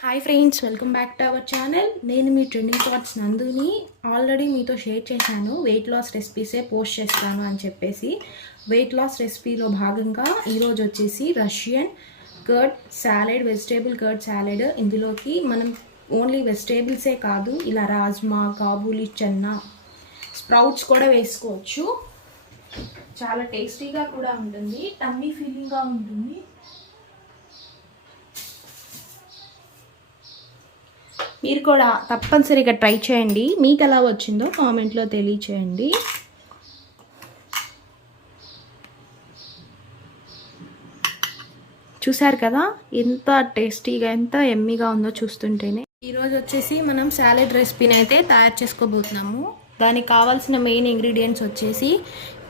Hi friends, welcome back to our channel. నేను మీ trending thoughts నందుని. Already మీతో share చేశాను వెయిట్ లాస్ రెసిపీసే పోస్ట్ చేస్తాను అని చెప్పేసి. వెయిట్ లాస్ రెసిపీలో భాగంగా ఈరోజు వచ్చేసి Russian curd salad, vegetable curd salad. ఇందులోకి మనం ఓన్లీ వెజిటేబుల్సే కాదు, ఇలా రాజ్మా, కాబూలి చన్నా, స్ప్రౌట్స్ కూడా వేసుకోవచ్చు. చాలా టేస్టీగా కూడా ఉంటుంది, టమ్మీ ఫీలింగ్గా ఉంటుంది. మీరు కూడా తప్పనిసరిగా ట్రై చేయండి. మీకు ఎలా వచ్చిందో కామెంట్లో తెలియచేయండి. చూసారు కదా ఎంత టేస్టీగా, ఎంత ఎమ్మీగా ఉందో చూస్తుంటేనే. ఈరోజు వచ్చేసి మనం సాలెడ్ రెసిపీని అయితే తయారు చేసుకోబోతున్నాము. దానికి కావాల్సిన మెయిన్ ఇంగ్రీడియంట్స్ వచ్చేసి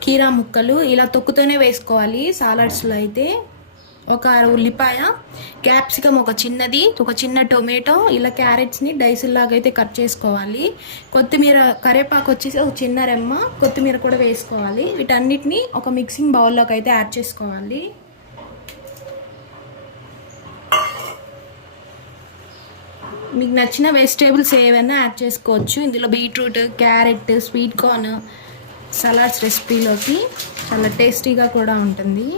కీరా ముక్కలు ఇలా తొక్కుతూనే వేసుకోవాలి. సాలడ్స్లో అయితే ఒక ఉల్లిపాయ, క్యాప్సికమ్ ఒక చిన్నది, ఒక చిన్న టొమాటో, ఇలా క్యారెట్స్ని డైసుల్లాగా అయితే కట్ చేసుకోవాలి. కొత్తిమీర, కరివేపాకు వచ్చేసి ఒక చిన్న రెమ్మ, కొత్తిమీర కూడా వేసుకోవాలి. వీటన్నిటిని ఒక మిక్సింగ్ బౌల్లోకి అయితే యాడ్ చేసుకోవాలి. మీకు నచ్చిన వెజిటేబుల్స్ ఏవైనా యాడ్ చేసుకోవచ్చు. ఇందులో beetroot, carrot, sweet corn salads రెసిపీలోకి చాలా టేస్టీగా కూడా ఉంటుంది.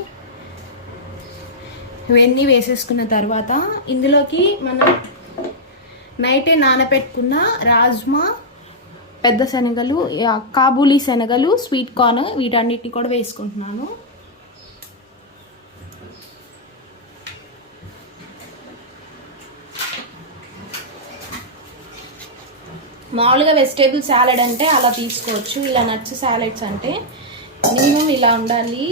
ఇవన్నీ వేసేసుకున్న తర్వాత ఇందులోకి మనం నైటే నానబెట్టుకున్న రాజ్మా, పెద్ద శనగలు, కాబూలీ శనగలు, స్వీట్ కార్న్ వీటన్నిటిని కూడా వేసుకుంటున్నాను. మామూలుగా వెజిటేబుల్ సాలెడ్ అంటే అలా తీసుకోవచ్చు. ఇలా నట్స్ సాలెడ్స్ అంటే మినిమం ఇలా ఉండాలి.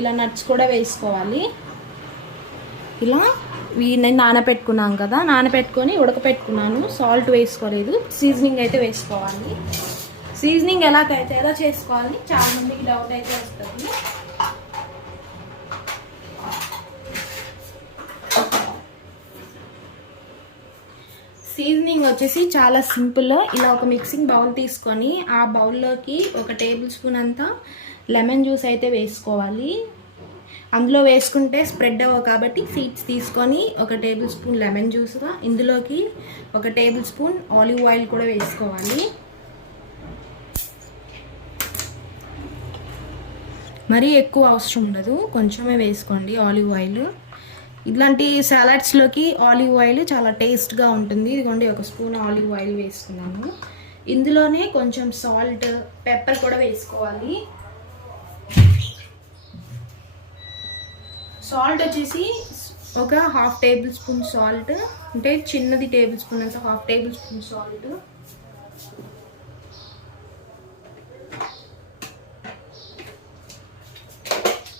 ఇలా నట్స్ కూడా వేసుకోవాలి. ఇలా నేను నానబెట్టుకున్నాం కదా, నానబెట్టుకొని ఉడకపెట్టుకున్నాను. సాల్ట్ వేసుకోలేదు, సీజనింగ్ అయితే వేసుకోవాలి. సీజనింగ్ ఎలా చేసుకోవాలి చాలా మందికి డౌట్ అయితే వస్తుంది. సీజనింగ్ వచ్చేసి చాలా సింపుల్. ఇలా ఒక మిక్సింగ్ బౌల్ తీసుకొని ఆ బౌల్లోకి ఒక టేబుల్ స్పూన్ అంతా లెమన్ జ్యూస్ అయితే వేసుకోవాలి. అందులో వేసుకుంటే స్ప్రెడ్ అవ్వవు కాబట్టి సీడ్స్ తీసుకొని ఒక టేబుల్ స్పూన్ లెమన్ జ్యూస్గా, ఇందులోకి ఒక టేబుల్ స్పూన్ ఆలివ్ ఆయిల్ కూడా వేసుకోవాలి. మరీ ఎక్కువ అవసరం ఉండదు, కొంచెమే వేసుకోండి ఆలివ్ ఆయిల్. ఇట్లాంటి సాలడ్స్లోకి ఆలివ్ ఆయిల్ చాలా టేస్ట్గా ఉంటుంది. ఇదిగోండి ఒక స్పూన్ ఆలివ్ ఆయిల్ వేసుకున్నాము. ఇందులోనే కొంచెం సాల్ట్, పెప్పర్ కూడా వేసుకోవాలి. సాల్ట్ వచ్చేసి ఒక హాఫ్ టేబుల్ స్పూన్ సాల్ట్, అంటే చిన్నది టేబుల్ స్పూన్ అంత half table spoon salt.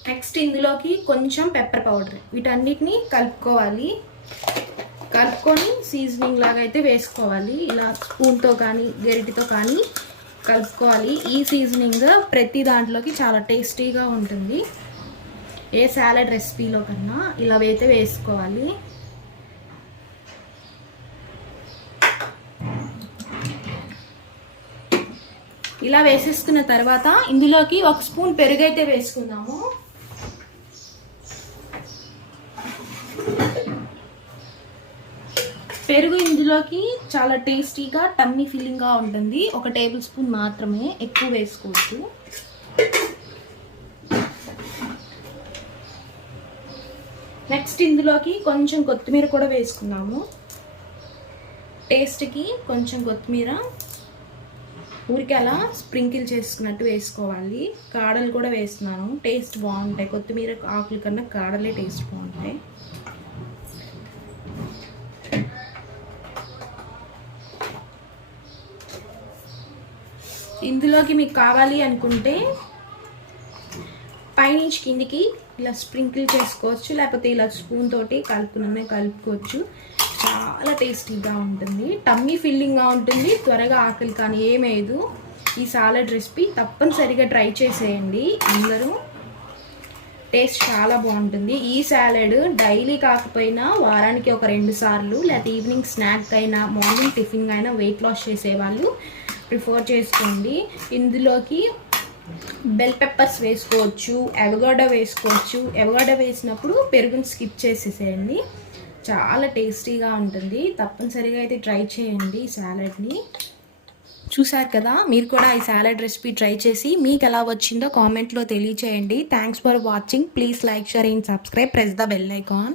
Next ఇందులోకి కొంచెం పెప్పర్ పౌడర్, వీటన్నిటిని కలుపుకోవాలి. కలుపుకొని సీజనింగ్ లాగా అయితే వేసుకోవాలి. ఇలా స్పూన్తో కానీ గరిటెతో కానీ కలుపుకోవాలి. ఈ సీజనింగ్ ప్రతి దాంట్లోకి చాలా టేస్టీగా ఉంటుంది. ఏ సాలడ్ రెసిపీలో కన్నా ఇలా అయితే వేసుకోవాలి. ఇలా వేసేసుకున్న తర్వాత ఇందులోకి ఒక స్పూన్ పెరుగు అయితే వేసుకుందాము. పెరుగు ఇందులోకి చాలా టేస్టీగా, టమ్మీ ఫీలింగ్గా ఉంటుంది. ఒక టేబుల్ స్పూన్ మాత్రమే, ఎక్కువ వేసుకోవచ్చు. నెక్స్ట్ ఇందులోకి కొంచెం కొత్తిమీర కూడా వేసుకున్నాము. టేస్ట్కి కొంచెం కొత్తిమీర ఊరికి అలా స్ప్రింకిల్ చేసుకున్నట్టు వేసుకోవాలి. కాడలు కూడా వేస్తున్నాను, టేస్ట్ బాగుంటాయి. కొత్తిమీర ఆకుల కన్నా కాడలే టేస్ట్ బాగుంటాయి. ఇందులోకి మీకు కావాలి అనుకుంటే పైనుంచి కిందికి ఇలా స్ప్రింకిల్ చేసుకోవచ్చు, లేకపోతే ఇలా స్పూన్ తోటి కలుపుకోవచ్చు. చాలా టేస్టీగా ఉంటుంది, టమ్మీ ఫిల్లింగ్గా ఉంటుంది. త్వరగా ఆకలి కానీ ఏమేదు. ఈ సాలడ్ రెసిపీ తప్పనిసరిగా ట్రై చేసేయండి అందరూ. టేస్ట్ చాలా బాగుంటుంది. ఈ సాలడ్ డైలీ కాకపోయినా వారానికి ఒక 2 సార్లు, లేకపోతే ఈవినింగ్ స్నాక్ అయినా, మార్నింగ్ టిఫిన్ అయినా వెయిట్ లాస్ చేసేవాళ్ళు ప్రిఫర్ చేసుకోండి. ఇందులోకి బెల్ పెప్పర్స్ వేసుకోవచ్చు, అవగాడో వేసుకోవచ్చు. అవగాడో వేసినప్పుడు పెరుగుని స్కిప్ చేసేసేయండి. చాలా టేస్టీగా ఉంటుంది. తప్పనిసరిగా అయితే ట్రై చేయండి ఈ సాలడ్ని. చూసారు కదా, మీరు కూడా ఈ సాలడ్ రెసిపీ ట్రై చేసి మీకు ఎలా వచ్చిందో కామెంట్లో తెలియచేయండి. Thanks for watching. Please like, share and subscribe. Press the bell icon.